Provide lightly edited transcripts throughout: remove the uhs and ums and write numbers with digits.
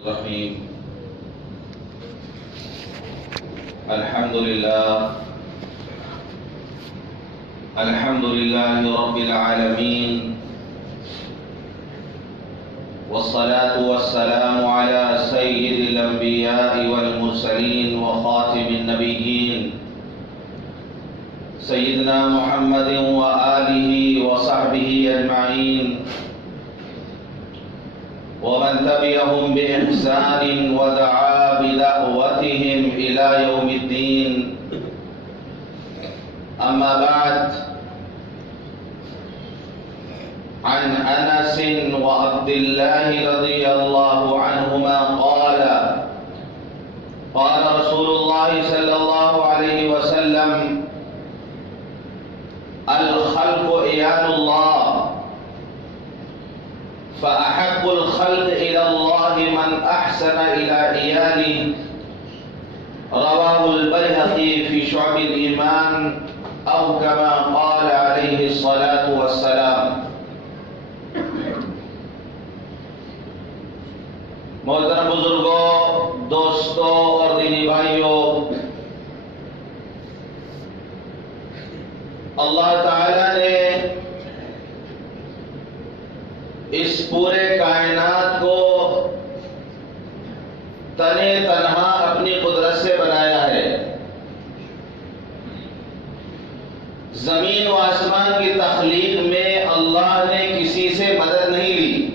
الرحيم. الحمد لله رب العالمين، والصلاة والسلام على سيد الأنبياء والمرسلين وخاتم النبيين سيدنا محمد وآله وصحبه أجمعين، ومن تبعهم بإحسان ودعا بدعوتهم إلى يوم الدين. أما بعد، عن أنس وعبد الله رضي الله عنهما قال قال رسول الله صلى الله عليه وسلم: الخلق عيال الله، فأحب الخلق إلى الله من أحسن إلى عياله. رواه البيهقي في شعب الإيمان، أو كما قال عليه الصلاة والسلام. محترم بزرگوں، دوستوں اور دینی بھائیوں، اللہ تعالی نے اس پورے کائنات کو تنے تنہا اپنی قدرت سے بنایا ہے. زمین و آسمان کی تخلیق میں اللہ نے کسی سے مدد نہیں لی.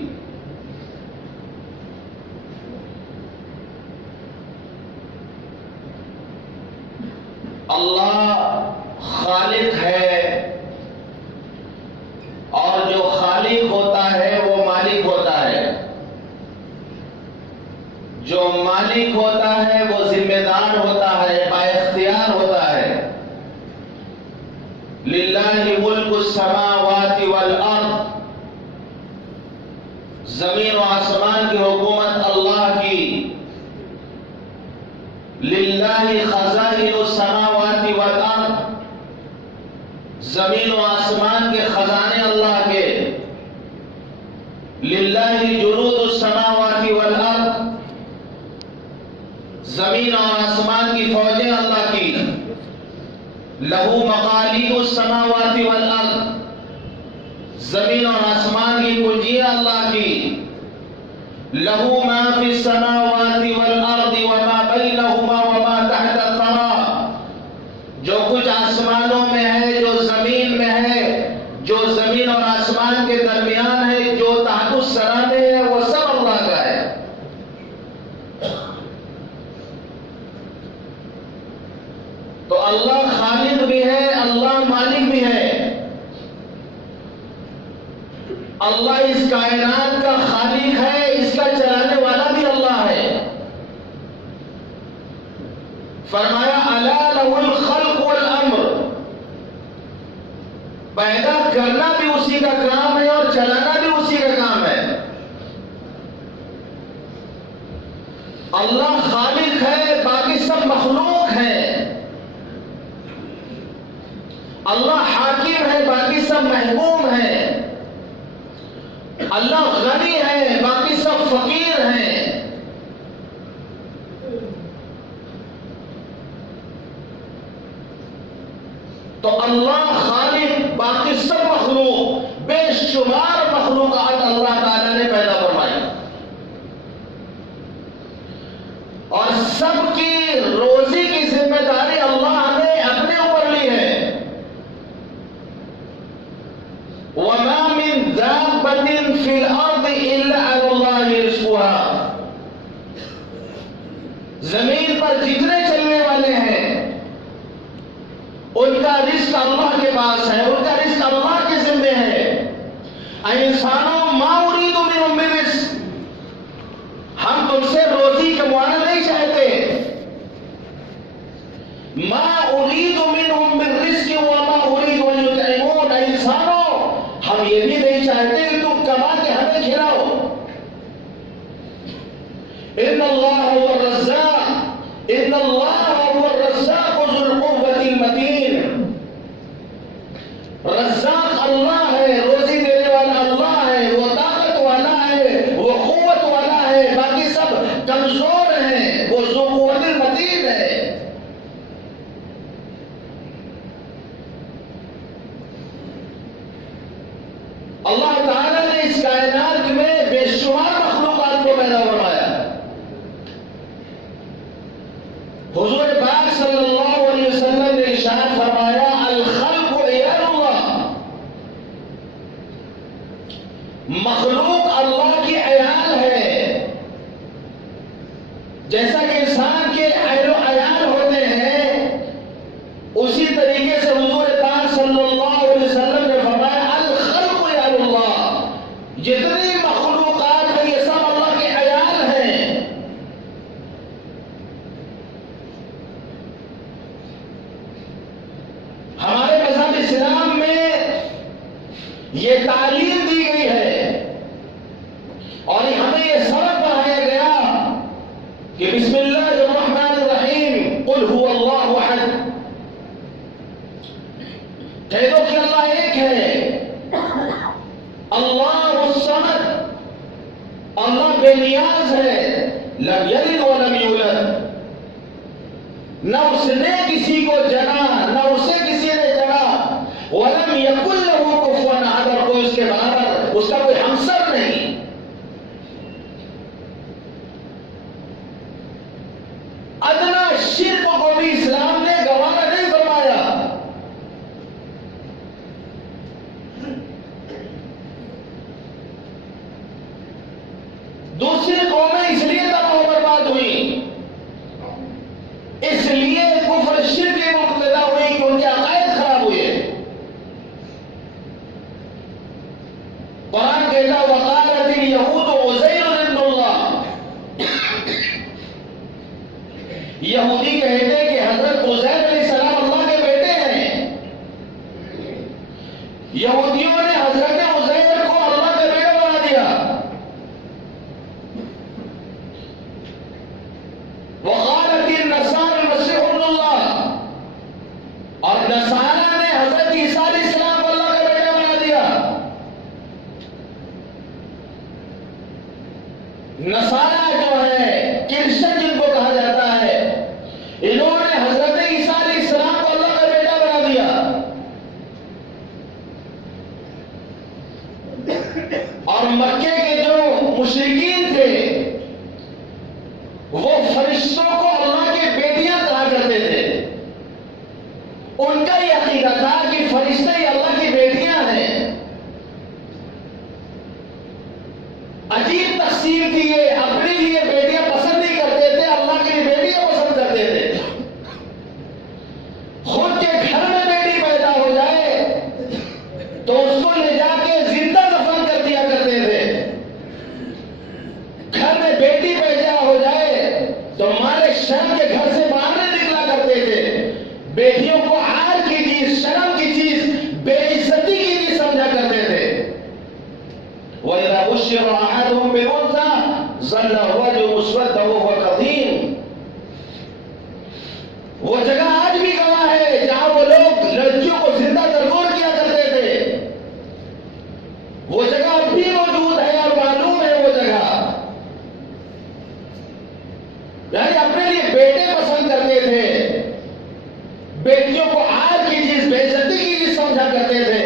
اللہ خالق ہے، اور جو خالق ہوتا ہے وہ مالک ہوتا ہے. جو مالک ہوتا ہے وہ ذمہ دار ہوتا ہے، با اختیار ہوتا ہے. للہ ملک السماوات والارض، زمین و آسمان کی حکومت اللہ کی. للہ خزائن السماوات والارض، زمین و آسمان کے خزانے اللہ کے. للہ جنود السماوات والارض، زمین اور آسمان کی فوجیں اللہ کی. لہو مقالید السماوات والارض، زمین اور آسمان کی کنجیاں اللہ کی. لہو ما فی السماوات والارض وما بینہما وما تحت الثری، جو کچھ آسمانوں میں ہے، جو زمین میں ہے، جو زمین اور آسمان کے درمیان ہے، جو تحت الثری میں ہے، وہ سب اللہ کا ہے. تو اللہ خالق بھی ہے، اللہ مالک بھی ہے. اللہ اس کائنات کا خالق ہے، اس کا چلانے والا بھی اللہ ہے. فرمایا: الا لہ الخلق والامر، پیدا کرنا بھی اسی کا کام ہے اور چلانا بھی اسی کا کام ہے. اللہ خالق ہے، باقی سب مخلوق ہیں. اللہ حاکم ہے، باقی سب محکوم ہیں. اللہ غنی ہے، باقی سب فقیر ہیں. تو اللہ خالق، باقی سب مخلوق، بے شمار مخلوقات اللہ تعالی نے پیدا فرمائی، اور سب کی روزی کی ذمہ داری اللہ نے اپنے اوپر لی ہے. وَمَا مِن دَابَّةٍ فِي الْأَرْضِ إِلَّا عَلَى اللَّهِ رِزْقُهَا، زمین پر جتنے چلنے والے ہیں ان کا رزق اللہ کے پاس ہے، ان کا رزق اللہ کے ذمہ ہے. اے انسانوں، ما اريد منهم من رزق، ہم تم سے روزی کموانا نہیں چاہتے. ما اريد منهم من رزق وما اريد ان يطعمون، اے انسانوں، ہم یہ بھی نہیں چاہتے کہ تم کما کے ہمیں کھلاؤ. ان اللہ هو الرزاق، ان اللہ هو الرزاق ذو القوة المتین. رزاق اللہ ہے، روزی دینے والا اللہ ہے، وہ طاقت والا ہے، وہ قوت والا ہے. باقی سب کمزور ہیں، وہ ذو قوت المتین ہے۔ اللہ تعالیٰ نے اس کائنات میں بے شمار مخلوقات کو پیدا فرمایا۔ حضور پاک صلی اللہ علیہ وسلم نے ارشاد فرمایا الخلق عیال اللہ، مخلوق اللہ کی عیال ہے۔ جیسا کہ انسان کے اہل و عیال ہوتے ہیں، اسی طریقے سے حضور پاک صلی اللہ علیہ وسلم نے فرمایا الخلق عیال اللہ، جتنی مخلوقات ہیں یہ سب اللہ کے عیال ہیں۔ ہمارے مذہب اسلام میں یہ تعلیم دی گئی ہے اور ہمیں یہ سبق پڑھایا گیا کہ بسم اللہ الرحمن الرحیم قل هو اللہ احد، کہہ دو کہ اللہ ایک ہے، اللہ الصمد، اللہ بے نیاز ہے، لم یلد ولم یولد، نہ اس نے کسی کو جنا نہ اسے کسی نے جنا، ولم یکن لہ کفوا احد، اور کوئی اس کے برابر، اس کا کوئی ہمسر نہیں۔ ادنا شرک کو بھی اسلام نے گوارا نہیں فرمایا۔ دوسری قومیں اس لیے تباہ و برباد ہوئی، اس لیے کفر شرک میں مبتلا ہوئی کہ ان کے عقائد خراب ہوئے۔ قرآن کہتا وقالت الیہود عزیر ابن اللہ، یہودی کہتے کہ حضرت عزیر علیہ السلام اللہ کے بیٹے ہیں۔ یہودیوں نے حضرت عزیر کو اللہ کا بیٹا بنا دیا۔ وقالت النصارى المسیح ابن اللہ، اور نصارہ نے حضرت عیسیٰ علیہ السلام کو اللہ کا بیٹا بنا دیا۔ نصارہ جو ہے کرسچن جن کو کہا جاتا ہے، انہوں نے حضرت عیسیٰ علیہ السلام کو اللہ کا بیٹا بنا دیا، اور مکے کے جو مشرکین تھے وہ فرشتوں کو اللہ کے بیٹیاں کہا کرتے تھے۔ ان کا یہ عقیدہ تھا کہ فرشتے ہی اللہ کی بیٹیاں ہیں۔ عجیب تقسیم تھی یہ، اپنے لیے بیٹیاں پسند نہیں کرتے تھے، اللہ کے لیے بیٹیاں پسند کرتے تھے۔ خود کے گھر میں بیٹی پیدا ہو جائے تو اس کو لے جا کے زندہ دفن کر دیا کرتے تھے۔ گھر میں بیٹی پیدا ہو جائے تو ہمارے شرم کے گھر سے باہر نہیں نکلا کرتے تھے۔ بیٹیوں کو عار کی چیز، شرم کی چیز، بے عزتی کی چیز سمجھا کرتے تھے۔ وَإِذَا بُشِّرَ أَحَدُهُم بِالْأُنثَىٰ ظَلَّ وَجْهُهُ مُسْوَدًّا وَهُوَ كَظِيمٌ، وہ جگہ آج بھی گواہ ہے جہاں وہ لوگ لڑکیوں کو زندہ درگور کیا کرتے تھے، وہ جگہ اب بھی موجود ہے اور معلوم ہے وہ جگہ۔ یعنی اپنے لیے بیٹے پسند کرتے تھے، بیٹیوں کو عار کی چیز، بے عزتی کی چیز سمجھا کرتے تھے۔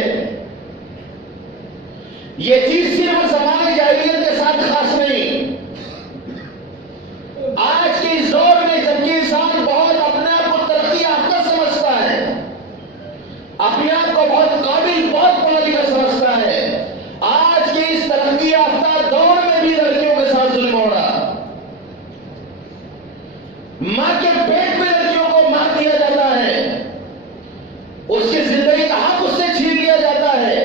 یہ چیز صرف زمانے جاہلیت کے ساتھ خاص نہیں، آج کے اس دور میں جبکہ انسان بہت اپنے آپ کو ترقی یافتہ سمجھتا ہے، اپنے آپ کو بہت قابل، بہت پڑھا لکھا سمجھتا ہے، آج کے اس ترقی یافتہ دور میں بھی لڑکیوں کے ساتھ ظلم ہو رہا۔ ماں کے پیٹ میں لڑکیوں کو مار دیا جاتا ہے، اس کی زندگی کا حق اس سے چھین لیا جاتا ہے۔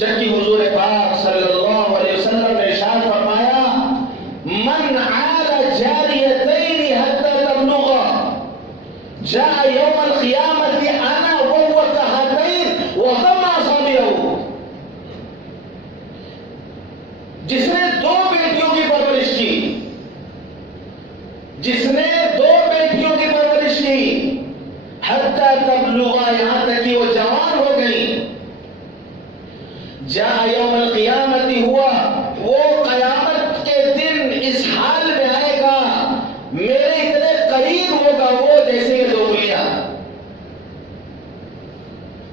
جبکہ حضور پاک صلی اللہ علیہ وسلم نے ارشاد فرمایا من عال جاریتین حتی تبلغا جاء یوم القیامت انا وهو كهاتین وضم اصابعه، جس نے دو بیٹیوں کی پرورش کی، جس نے دو بیٹیوں کی پرورش کی، حتی تبلغا، یہاں تک کہ وہ جوان ہو گئی، جاء یوم القیامت ہوا، وہ قیامت کے دن اس حال میں آئے گا، میرے اتنے قریب ہوگا وہ جیسے یہ دو انگلیاں،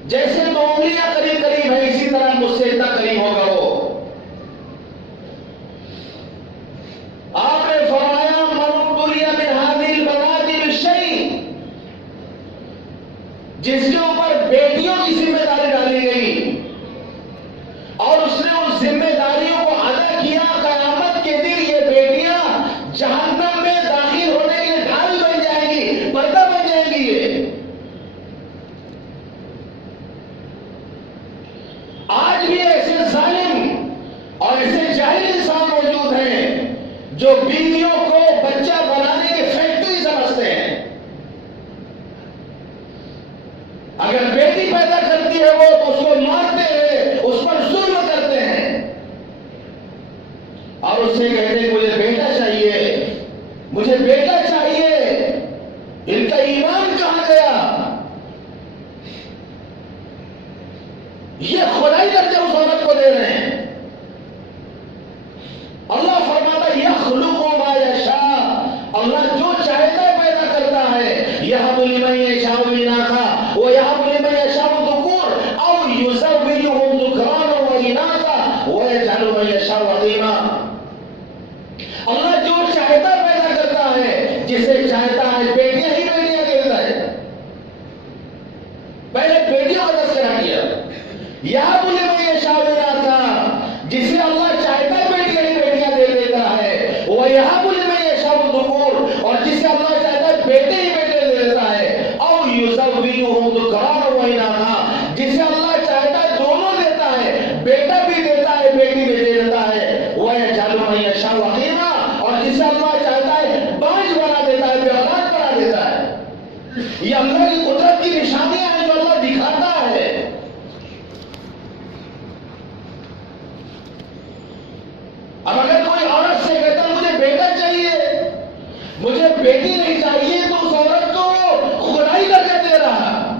جیسے دو انگلیاں قریب قریب ہے اسی طرح مجھ سے اتنا قریب ہوگا وہ۔ آپ نے فرمایا من ابتلی من هذه البنات بشيء، جس کے اوپر بیٹیوں کی ذمہ داری ڈالی گئی اور اس نے ان ذمہ داریوں کو ادا کیا، قیامت کے دن یہ بیٹیاں جہنم میں داخل ہونے کے لیے ڈھال بن جائیں گی، پردہ بن جائیں گی۔ یہ آج بھی ایسے ظالم اور ایسے جاہل انسان موجود ہیں جو بیویوں کو بچہ بنانے کی فیکٹری سمجھتے ہیں۔ اگر بیٹی پیدا کرتی ہے وہ تو اس کو مارتے ہیں، اس پر ظلم کرتے ہیں اور اس سے کہتے ہیں مجھے بیٹا چاہیے، مجھے بیٹا چاہیے۔ ان کا ایمان کہاں گیا؟ یہ خدائی درجہ اس عورت کو دے رہے ہیں۔ اللہ فرماتا ہے یخلق ما یشاء، اللہ جو چاہتا ہے پیدا کرتا ہے۔ یہب لمن یشاء اناثا ویہب لمن یشاء الذکور او یزوجہم ذکرانا واناثا ویجعل من یشاء عقیما۔ اللہ جو چاہتا ہے پیدا کرتا ہے، جسے چاہتا ہے بیٹیاں ہی بیٹیاں دیتا ہے۔ پہلے بیٹیوں کا تذکرہ کیا، یہب لمن یشاء اناثا، جسے اللہ چاہتا ہے بیٹیاں ہی بیٹیاں دے دیتا ہے، وَيَهَبُ لِمَن يَشَاءُ الذُّكُورَ، اور جسے اللہ چاہتا ہے بیٹے ہی بیٹے دے دیتا ہے، اَوْ يُزَوِّجُهُمْ ذُكْرَانًا وَإِنَاثًا، جسے اللہ چاہتا ہے دونوں دیتا ہے، بیٹا بھی دیتا ہے بیٹی بھی دے دیتا ہے، وَيَجْعَلُ مَن يَشَاءُ عَقِيمًا، اور جسے اللہ چاہتا ہے بانجھ بنا دیتا ہے، بے اولاد بنا دیتا ہے۔ یہ اللہ کی قدرت کی نشانیاں ہیں جو اللہ دکھاتا ہے۔ اب اگر کوئی عورت سے کہتا مجھے بیٹا چاہیے، مجھے بیٹی نہیں چاہیے، تو اس عورت کو خدائی درجہ دے رہا،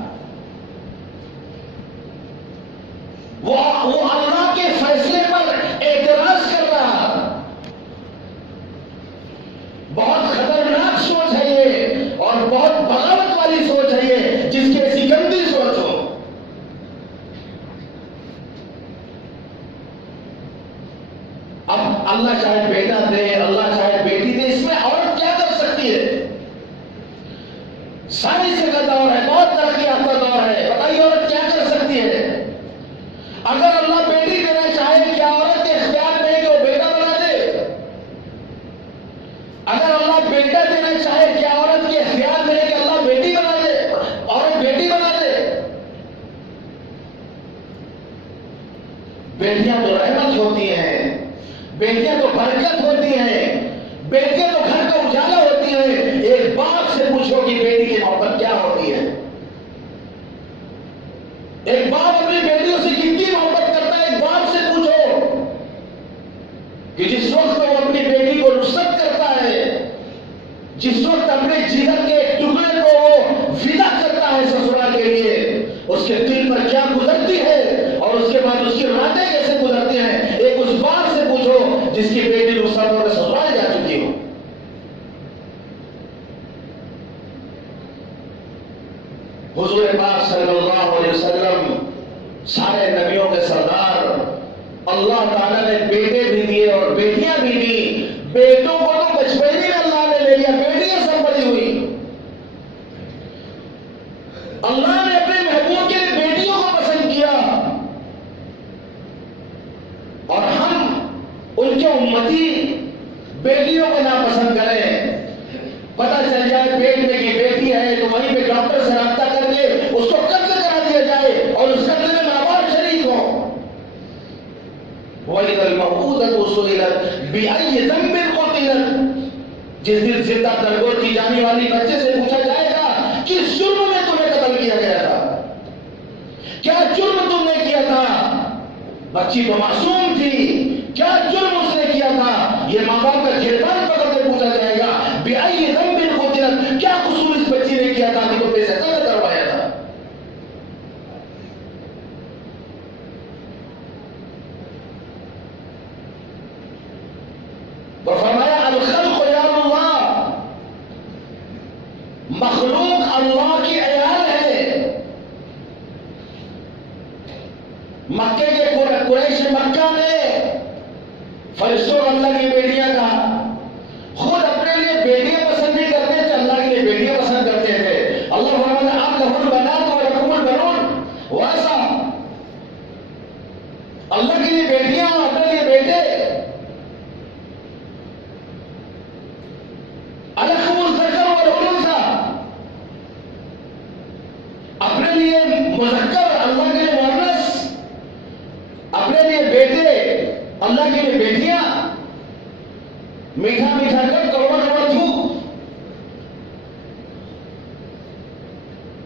وہ اللہ کے فیصلے پر اعتراض کر رہا۔ بہت خطرناک سوچ ہے یہ اور بہت بغاوت والی سوچ ہے یہ، جس کی ایسی گندی سوچ ہو۔ اب اللہ چاہے بیٹا دے، اللہ چاہے بیٹی دے، اس میں عورت کیا کر سکتی ہے؟ سائنس کا دور ہے، بہت ترقی یافتہ دور ہے، بتائیے عورت کیا کر سکتی ہے؟ اگر اللہ بیٹی دینا چاہے، کیا عورت کے اختیار میں ہے کہ وہ بیٹا بنا دے؟ اگر اللہ بیٹا دینا چاہے، کیا عورت کے اختیار میں ہے کہ اللہ بیٹی بنا دے، عورت بیٹی بنا دے؟ بیٹیاں تو رحمت ہوتی ہیں، بیٹیاں تو برکت ہوتی ہیں، بیٹیاں تو گھر کا اجالا ہوتی ہیں۔ ایک باپ سے پوچھو کہ بیٹی کی محبت کیا ہوتی ہے۔ ایک باپ اپنی بیٹیوں سے کتنی محبت کرتا ہے، ایک باپ سے پوچھو کہ جس وقت وہ اپنی بیٹی کو نصرت کرتا ہے، جس وقت اپنے جگر کے ایک ٹکڑے کو وہ ودا کرتا ہے سسرال کے لیے، اس کے دل پر کیا گزرتی ہے اور اس کے بعد اس کی راتیں کیسے گزرتی ہیں۔ ایک اس باپ سے پوچھو جس کی بیٹی نصرت ہو کے سسرال جا چکی ہو۔ حضور پاک صلی اللہ علیہ وسلم سارے نبیوں کے سردار، اللہ تعالیٰ نے بیٹے بھی دیے اور بیٹیاں بھی دی۔ بیٹوں کو تو بچپن میں اللہ نے لے لیا، بیٹیاں سب بڑی ہوئی۔ اللہ نے اپنے محبوب کے لیے بیٹیوں کو پسند کیا اور ہم ان کے امتی بیٹیوں کو ناپسند کریں۔ پتہ چل جائے پیٹ میں کی بیٹی ہے تو وہیں پہ ڈاکٹر سے رابطہ کر کے اس کو قتل کرا دیا جائے اور اس قتل میں ماں باپ شریک ہوں۔ وَإِذَا الْمَوْءُودَةُ سُئِلَتْ بِأَيِّ ذَنبٍ قُتِلَتْ، جس دن زندہ درگور کی جانے والی بچے سے پوچھا جائے گا کس جرم میں تمہیں قتل کیا گیا تھا، کیا جرم تم نے کیا تھا؟ بچی تو معصوم تھی، کیا جرم اس نے کیا تھا؟ یہ ماں باپ کا گردان پکڑ کے پوچھا جائے گا بِأَيِّ ذَنبٍ قُتِلَتْ، کیا قصور اس بچی نے کیا تھا کہ تم نے قتل کروایا تھا؟ مکے کے قریش مکہ نے فرشتوں اللہ کی بیٹیاں کا خود اپنے لیے بیٹیاں پسند نہیں کرتے تھے، اللہ کے لیے بیٹیاں پسند کرتے تھے. اللہ فرماتا آپ لہو البنات و لکم البنون. ویسا اللہ کے لیے بیٹیاں اور اپنے لیے بیٹے. الکم الذکر والانثی، اپنے لیے مذکر اللہ کے لیے مؤنث، اپنے لیے بیٹے اللہ کے لیے بیٹیاں. میٹھا میٹھا کر کڑوا کڑوا تھوک.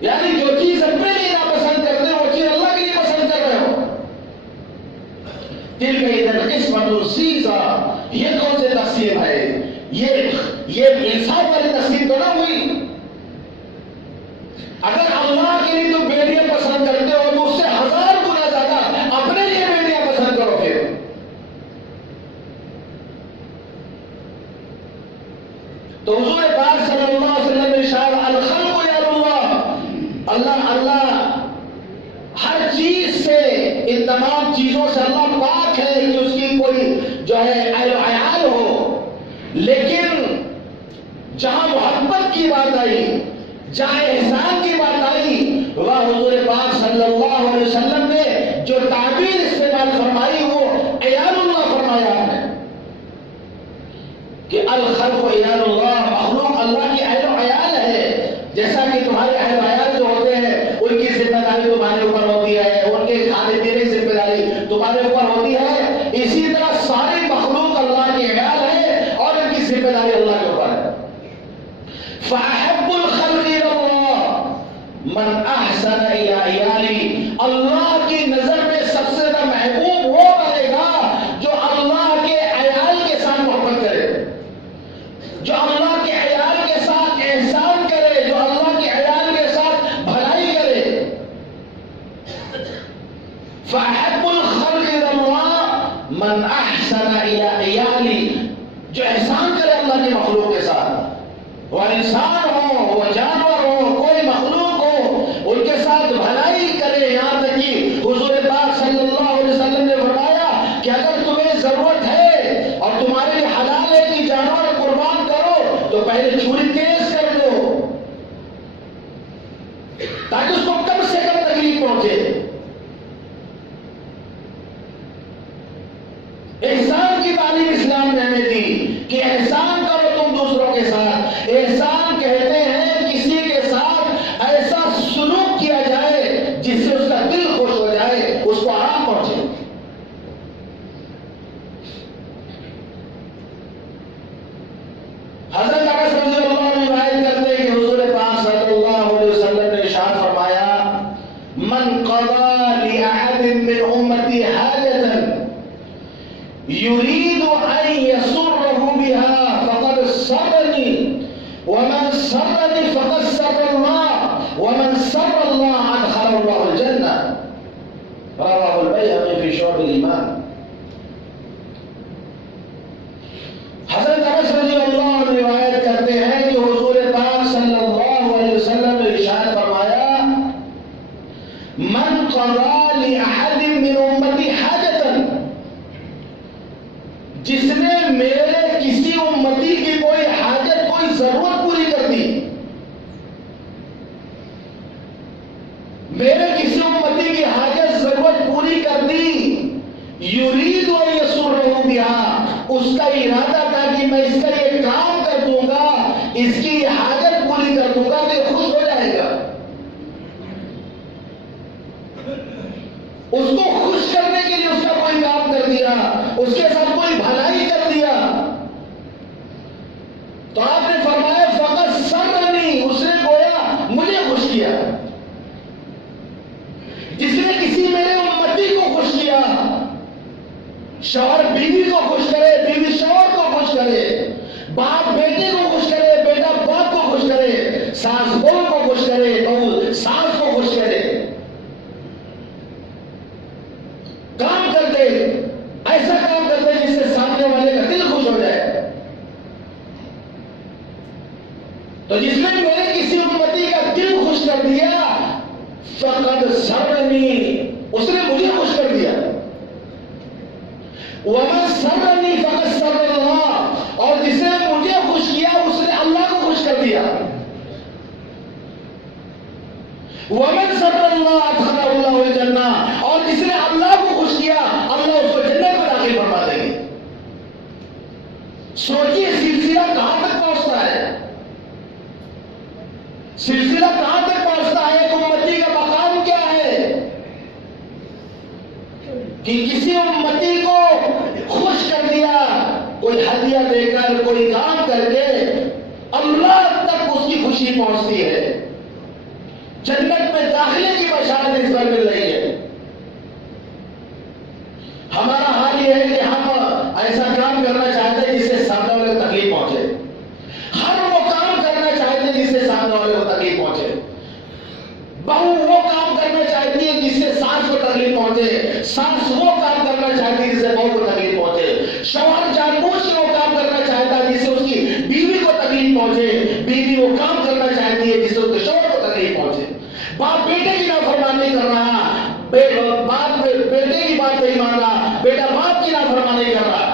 یعنی جو چیز اپنے لیے ناپسند کرتے ہو وہ چیز اللہ کے لیے پسند کر رہے ہو. دل کا ادھر قسمت سیزا، یہ کون سے تقسیم ہے؟ یہ انصاف والی تقسیم تو نہ ہوئی. اگر اللہ کے لیے تم بیٹیاں پسند کرتے ہو تو اس سے 1000 گنا زیادہ اپنے لیے بیٹیاں پسند کرو. پھر تو حضور پاک صلی اللہ علیہ وسلم نے ارشاد الخلق یا اللہ، اللہ ہر چیز سے، ان تمام چیزوں سے اللہ پاک ہے کہ اس کی کوئی جو ہے اہل و عیال ہو. لیکن جہاں محبت کی بات آئی، جہاں احسان کی بات آئی، وہ حضور پاک صلی اللہ علیہ وسلم نے جو تعبیر استعمال فرمائی وہ عیال اللہ فرمایا ہے کہ الخلق عیال اللہ، مخلوق اللہ کی اہل و عیال ہے. جیسا کہ تمہارے اہل و عیال جو ہوتے ہیں ان کی ذمہ داری تمہارے اوپر ہوتی ہے، ان کے کھانے پینے کی ذمہ داری تمہارے اوپر ہوتی ہے، اسی طرح ساری مخلوق اللہ کی عیال ہے اور ان کی ذمہ داری اللہ کے اوپر ہے. فَأَحَبُّ الْخَلْقِ إِلَى اللَّهِ مَنْ أَحْسَنَ إِلَىٰ عِيَالِهِ. اللہ کی نظر میں سب سے زیادہ محبوب وہ بنے گا جو اللہ کے عیال کے ساتھ محبت کرے، جو اللہ کے عیال کے ساتھ احسان کرے، جو اللہ کے عیال کے ساتھ بھلائی کرے. فَأَحَبُّ الْخَلْقِ إِلَى اللَّهِ مَنْ أَحْسَنَ إِلَىٰ عِيَالِهِ، جو احسان کرے اللہ کی مخلوق کے ساتھ. وہ انسان ہو، وہ جانور ہو، کوئی مخلوق ہو، ان کے ساتھ بھلائی کرے. یہاں تک کہ حضور پاک صلی اللہ علیہ وسلم نے فرمایا کہ اگر تمہیں ضرورت ہے اور تمہارے لیے حلال ہے کہ جانور قربان کرو تو پہلے چھری تیز کر دو تاکہ اس کو کم سے کم تکلیف پہنچے. احسان کی تعلیم اسلام نے ہمیں دی کہ احسان کرو تم دوسروں کے ساتھ. احسان کہتے ہیں کسی کے ساتھ ایسا سلوک کیا جائے جس سے اس کا دل خوش ہو جائے، اس کو آرام پہنچے. حضرت انس رضی اللہ عنہ روایت کرتے ہیں کہ حضور پاک صلی اللہ علیہ وسلم نے ارشاد فرمایا من قضى لأحد من امتی حاجة يريد ان يسره بها فقد سرني ومن سرني فقد سر الله ومن سر الله ادخله الله الجنة. رواه البيهقي في شعب الإيمان. حضرت انس رضی اللہ عنہ روایت کرتے ہیں کہ حضور پاک صلی اللہ علیہ وسلم نے ارشاد فرمایا من قضى لأحد من امتی حاجة، جس نے میرے کسی امتی کی کوئی حاجت، کوئی ضرورت پوری کر دی، میرے کسی امتی کی حاجت ضرورت پوری کر دی، یرید ان یسرہ بہا، اس کا ارادہ تھا کہ میں اس کا یہ کام کر دوں گا، اس کی حاجت پوری کر دوں گا تو یہ خوش ہو جائے گا. اس کو خوش کرنے کے لیے اس کا کوئی کام کر دیا، اس کے ساتھ کوئی بھلائی کر دیا تو آپ نے فرمایا فقط سرنی، اس نے گویا مجھے خوش کیا. جس نے کسی میرے امتی کو خوش کیا، شوہر بیوی کو خوش کرے، بیوی شوہر کو خوش کرے، باپ بیٹے کو خوش کرے، بیٹا باپ کو خوش کرے، ساس بہو کو خوش کرے، بہو ساس کو خوش کرے، کام کرتے ایسا کام کرتے جس سے سامنے والے کا دل خوش ہو جائے. تو جس نے میرے کسی امتی کا دل خوش کر دیا فقد سرنی، اس نے مجھے خوش کر دیا. وَمَنْ سَرَّنِي فَقَدْ سَرَّ اللَّهُ، اور جس نے مجھے خوش کیا اس نے اللہ کو خوش کر دیا. وَمَنْ سَرَّ اللَّهُ أَدْخَلَهُ اللَّهُ الْجَنَّةَ، اور جس نے اللہ کو خوش کیا اللہ اس کو جنت میں داخل فرما دیں گے. سوچیے سلسلہ کہاں تک پہنچتا ہے، سلسلہ کہاں تک پہنچتا ہے. ایک امتی کا مقام کیا ہے کہ کسی امتی کو خوش کر دیا، کوئی ہدیہ دے کر، کوئی کام کر کے اللہ تک اس کی خوشی پہنچتی ہے. جنت میں داخلے کی بشارت اس پر مل رہی ہے. ہمارا حال یہ ہے کہ ہم ایسا کام کرنا چاہتے ہیں جس سے سامنے والے کو تکلیف پہنچے، ہر وہ کام کرنا چاہتے ہیں جس سے سامنے والے کو تکلیف پہنچے. بہو وہ کام کرنا چاہتی ہے جس سے ساس کو تکلیف پہنچے، ساس وہ کام کرنا چاہتی ہے جس سے بہو کو تکلیف پہنچے. شوہر جان بوجھ کے وہ کام کرنا چاہتا ہے جس سے اس کی بیوی کو تکلیف پہنچے، بیوی وہ کام کرنا چاہتی ہے جس سے اس کے شوہر کو تکلیف پہنچے. باپ بیٹے کی نافرمانی کر رہا، باپ بیٹے کی بات نہیں مان رہا، بیٹا باپ کی نافرمانی کر رہا.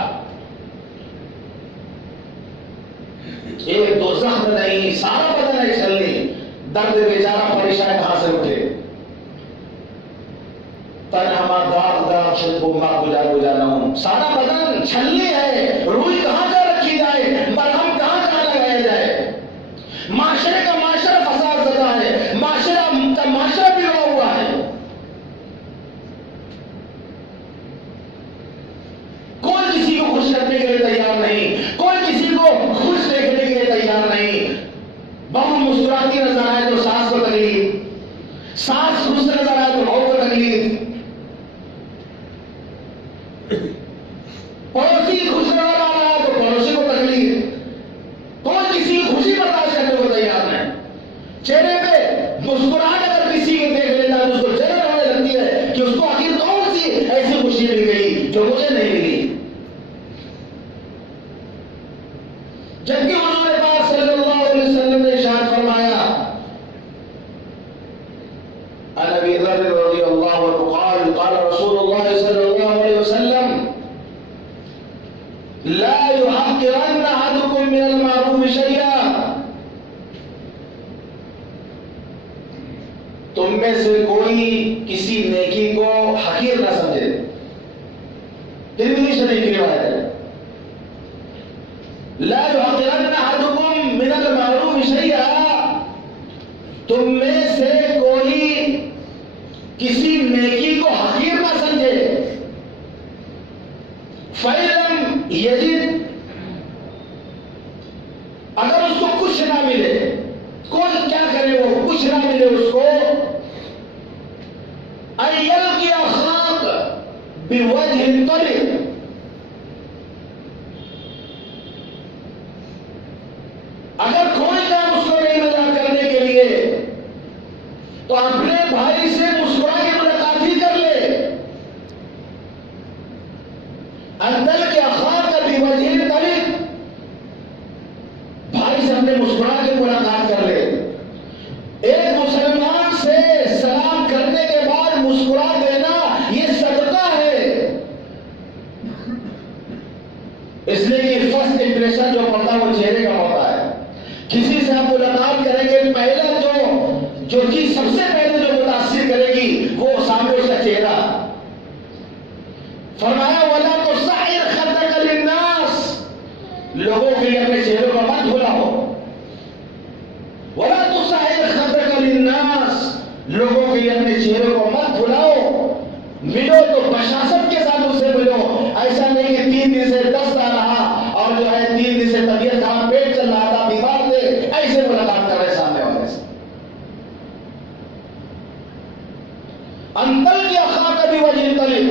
ایک دو زخم نہیں، سارا بدن ہے چھلنی. درد بیچارہ پریشان کہاں سے اٹھے. تن ہمارا داغ داغ شد بمبا گزار نہ ہوں. سارا بدن چھلنی ہے، روئی کہاں جا رکھی جائے، مرہم کہاں جا لگایا جائے. معاشرے کا معاشرہ فساد زدہ ہے، معاشرہ کا معاشرہ بگڑا ہوا ہے. کوئی کسی کو خوش کرنے کے لیے تیار نہیں، کوئی کسی کو خوش دیکھنے کے لیے تیار نہیں. بہو مسکراتی نظر آئے تو ساس کو تکلیف، ساس خوش نظر آئے تو بہو کو تکلیف، پڑوسی خوش نظر آ رہا ہے تو پڑوسی کو تکلیف. کوئی کسی کی خوشی برداشت کرنے کو تیار نہیں. چہرے پہ مسکراہٹ اگر کسی کو دیکھ لیتا ہے تو اس کو جلن ہونے لگتی ہے کہ اس کو آخر کون سی ایسی خوشی مل گئی جو مجھے نہیں ملی. جبکہ حضور پاک صلی اللہ علیہ وسلم نے ارشاد فرمایا، عن ابی ذر رضی اللہ عنہ قال قال رسول اللہ صلی اللہ علیہ وسلم لا يحقرن احدكم من المعروف شيئا، تم میں سے کوئی کسی نیکی کو حقیر نہ سمجھے. ترمذی شریف کی روایت ہے. لا يحقرن احدكم من المعروف شيئا، تم میں سے کوئی کسی نیکی کو حقیر نہ سمجھے. فَإِلَّمْ يَجِدْ، اگر اس کو کچھ نہ ملے، کوئی کیا کرے وہ کچھ نہ ملے اس کو، أَن يَلْقِيَ أَخَاكَ بِوَجْهٍ طَلِقٍ، اگر کوئی کام اس کو نہیں ملا کرنے کے لیے تو اپنے بھائی سے مسکرا کے ملاقات ہی کر لے. اندر کے اخاق کا بھی وجہ طریق، بھائی سے اپنے مسکرا کے ملاقات کر لے. ایک مسلمان سے سلام کرنے کے بعد مسکرا دینا یہ صدقہ ہے. اس لیے کہ فرسٹ امپریشن جو پڑتا ہے وہ چہرے کا ہوتا ہے. کسی سے آپ ملاقات کریں گے پہلا جو چیز سب سے پہلے جو متاثر کرے گی وہ سامنے اس کا چہرہ. فرمایا وَلَا تُصَعِّرْ خَدَّكَ لِلنَّاسِ، لوگوں کے لیے اپنے چہروں کو مت بھلاؤ. وَلَا تُصَعِّرْ خَدَّكَ لِلنَّاسِ، لوگوں کے لیے اپنے چہروں کو مت بھلاؤ. ملو تو بشاشت کے ساتھ اس سے ملو. ایسا نہیں کہ 3 دن سے دست آ رہا اور جو ہے 3 دن سے طبیعت خراب، پیٹ چل رہا تھا، بیمار تھے، ایسے ملاقات کر رہے سامنے والے سے. انتل کی اخلاق بھی وجہ طریق،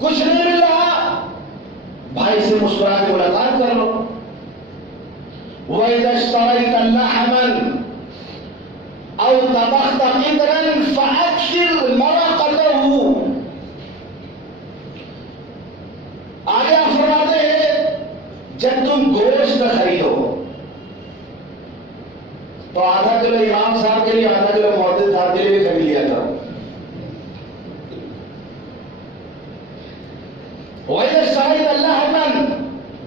کچھ نہیں مل رہا بھائی سے مسکرا کے ملاقات کر لو. وَإِذَا اشْتَرَيْتَ لَحْمًا أَوْ طَبَخْتَ قِدْرًا فَأَكْثِرْ مَرَقَتَهُ. آگے آپ فرماتے ہیں جب تم گوشت خریدو تو آدھا کلو امام صاحب کے لیے، آدھا کلو محدث صاحب کے لیے بھی خرید لیا تھا. وَإِذَا اشْتَرَيْتَ لَحْمًا،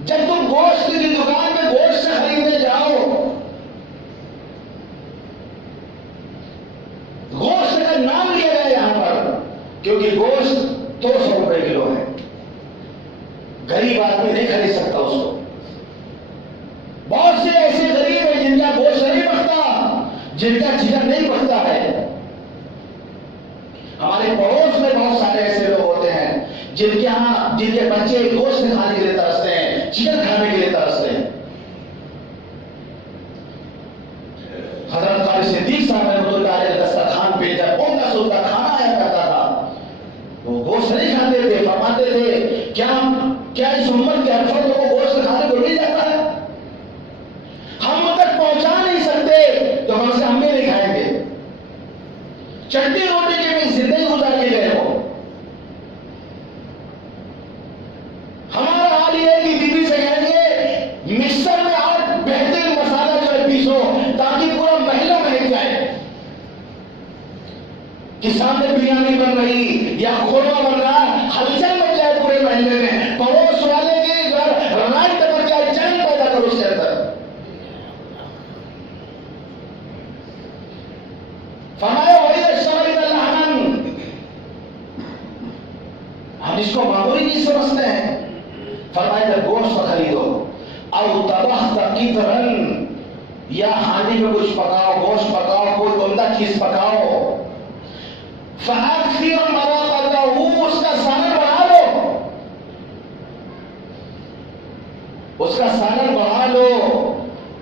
جب تم گوشت کی دکان میں گوشت سے خریدنے جاؤ، گوشت کا نام لیا گیا یہاں پر کیونکہ گوشت 200 روپے کلو ہے، غریب آدمی نہیں خرید سکتا اس کو. بہت سے ایسے غریب ہیں جن کا گوشت نہیں پکتا، جن کا چکن نہیں پکتا ہے. ہمارے پڑوس میں بہت سارے ایسے لوگ ہوتے ہیں جن کے بچے گوشت کھانے کے لیے ترستے ہیں، چکن کھانے کے لیے ترستے ہیں. حضرت قاری صدیق صاحب رحمۃ اللہ علیہ دسترخوان پہ جب عمدہ سے عمدہ کھانا آیا کرتا تھا، وہ گوشت نہیں کھاتے تھے. فرماتے تھے کیا اس امت کے ہر فرد کو گوشت کھانے کو مل جاتا ہے؟ ہم تک پہنچا نہیں سکتے تو ہم سے ہم بھی نہیں کھائیں گے. چٹنی روٹی کے بھی زندگی گزار کے گئے ہو. ہمارا حال یہ ہے کہ بیوی سے کہیں گے مکسر میں آج بہترین مسالہ جو ہے پیسو تاکہ پورا محلہ مہک جائے. کہ سامنے بریانی بن رہی یا قورمہ بن رہا، ہلچل مچ جائے پورے محلے میں، پڑوس والے کے گھر رنگ ٹپک جائے، چین پیدا کرو اس کے اندر. فرمایا وَإِذَا اشْتَرَيْتَ لَحْمًا، ہم اس کو معمولی نہیں سمجھتے ہیں. فرمایا جب گوشت خریدو، او طبخت قطرا، یا ہانڈی میں کچھ پکاؤ، گوشت پکاؤ، کوئی عمدہ چیز پکاؤ، فَأَكْثِرْ مَرَاقَتَهُ، اس کا سالن بڑھا لو، اس کا سالن بڑھا لو.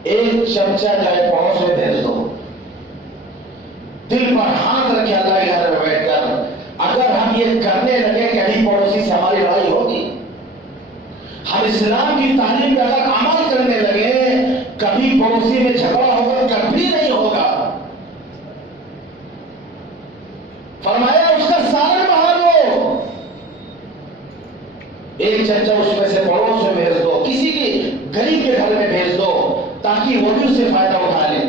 ایک چمچہ جائے پڑوس میں بھیج دو. دل پر ہاتھ رکھے اللہ کے گھر میں بیٹھ کر اگر ہم یہ کرنے لگے کہ ابھی پڑوسی سے ہماری لڑائی ہوگی، ہم اسلام کی تعلیم پہ اگر عمل کرنے لگے کبھی پڑوسی میں جھگڑا ہوگا، کبھی نہیں ہوگا. فرمایا اس کا سالن بڑھا دو، ایک چمچہ اس میں سے پڑوس میں بھیج دو، کسی کی غریب کے گھر میں بھیج دو تاکہ وہ بھی اس سے فائدہ اٹھا لیں.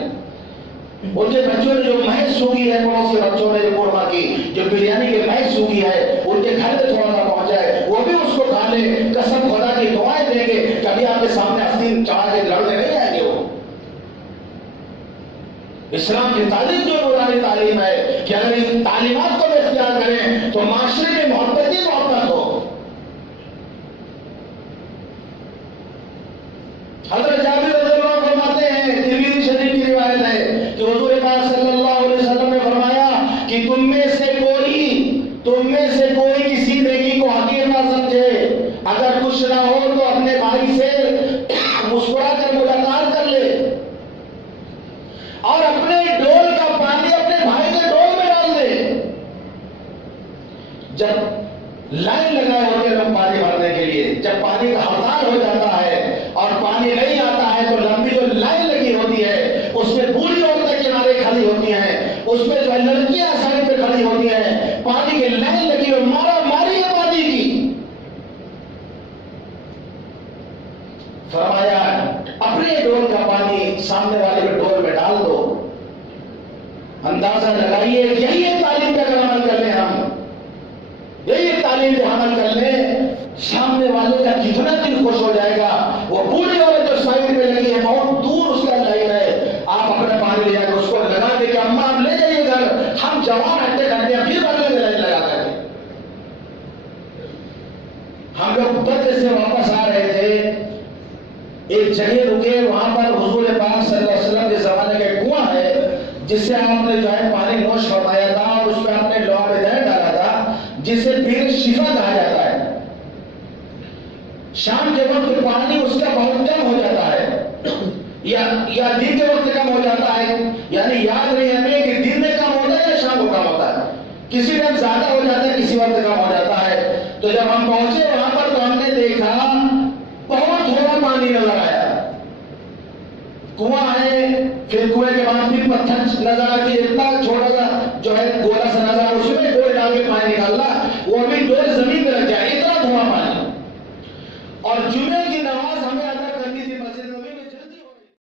ان کے بچوں نے جو مہک سوگی ہے، پڑوسی بچوں نے جو قورمہ کی، جو بریانی کی مہک سوگی ہے، ان کے گھر میں تھوڑا سا پہنچ جائے، وہ بھی اس کو کھا لے. قسم خدا کی دعائیں دیں گے، کبھی آپ کے سامنے آستین چڑھا کے لڑنے نہیں آئیں گے. وہ اسلام کی تعلیم جو نورانی تعلیم ہے کہ اگر ان تعلیمات کو بھی اختیار کریں تو معاشرے میں محبت ہی محبت ہو. حضرت جابر رضی اللہ عنہ فرماتے ہیں، ترمذی شریف کی روایت ہے کہ حضور پاک صلی اللہ علیہ وسلم نے فرمایا کہ تم میں سے کوئی کسی نیکی کو حقیر نہ سمجھے، اگر کچھ نہ ہو تو اپنے بھائی سے مسکرا کر ملاقات کر لے اور اپنے ڈول کا پانی اپنے بھائی کے ڈول میں ڈال دے. جب لائن لگائے ہوتے ہیں لوگ پانی بھرنے کے لیے، جب پانی کا ہڑتال ہو جاتا ہے اور پانی نہیں آتا ہے تو لمبی جو لائن لگی ہوتی ہے اس میں بوڑھی عورتیں کنارے کھڑی ہوتی ہیں، اس میں جو لڑکیاں سائڈ پہ کھڑی ہوتی ہیں، پانی کی لائن لگی اور مارا ماری ہے پانی کی. فرمایا اپنے ڈول کا پانی سامنے والے کے ڈول میں ڈال دو. اندازہ لگائیے یہی ایک تعلیم پہ اگر عمل کر لیں ہم، یہی ایک تعلیم پہ عمل کر لیں، سامنے والے کا کتنا دل خوش ہو جائے گا. وہ بوڑھی عورت جو سائڈ پہ لگی ہے بہت دور اس کا لائن ہے، آپ اپنا پانی لے جا کے اس کو لگا دے کہ اماں آپ لے جائیے گھر، ہم جوان ہٹتے پھر اگلے میں لائن لگا کر. ہم لوگ بدر سے واپس آ رہے تھے، ایک جگہ رکے، وہاں پر حضور پاک صلی اللہ علیہ وسلم کے زمانے کا کنواں ہے جس سے آپ نے جو ہے پانی نوش فرمایا تھا اور اس پہ آپ نے لوہا میں زہر ڈالا تھا جسے پیر شفا کہا جاتا ہے. شام کے وقت پانی اس کا بہت کم ہو جاتا ہے یا دن کے وقت کم ہو جاتا ہے، یعنی یاد نہیں ہمیں کہ دن میں کم ہوتا ہے یا شام کو کم ہوتا ہے. کسی ٹائم زیادہ ہو جاتا ہے، کسی وقت کم ہو جاتا ہے. تو جب ہم پہنچے وہاں پر تو ہم نے دیکھا بہت تھوڑا پانی نظر آیا. کنواں ہے، پھر کنویں کے بعد پھر پتھر نظر آتی، اتنا چھوٹا سا جو ہے گولا سا نظر آ، اس میں ڈول ڈال کے پانی نکالنا، وہ بھی ڈول زمین پہ رکھ جائے، اتنا تھوڑا پانی. اور جمعے کی نماز ہمیں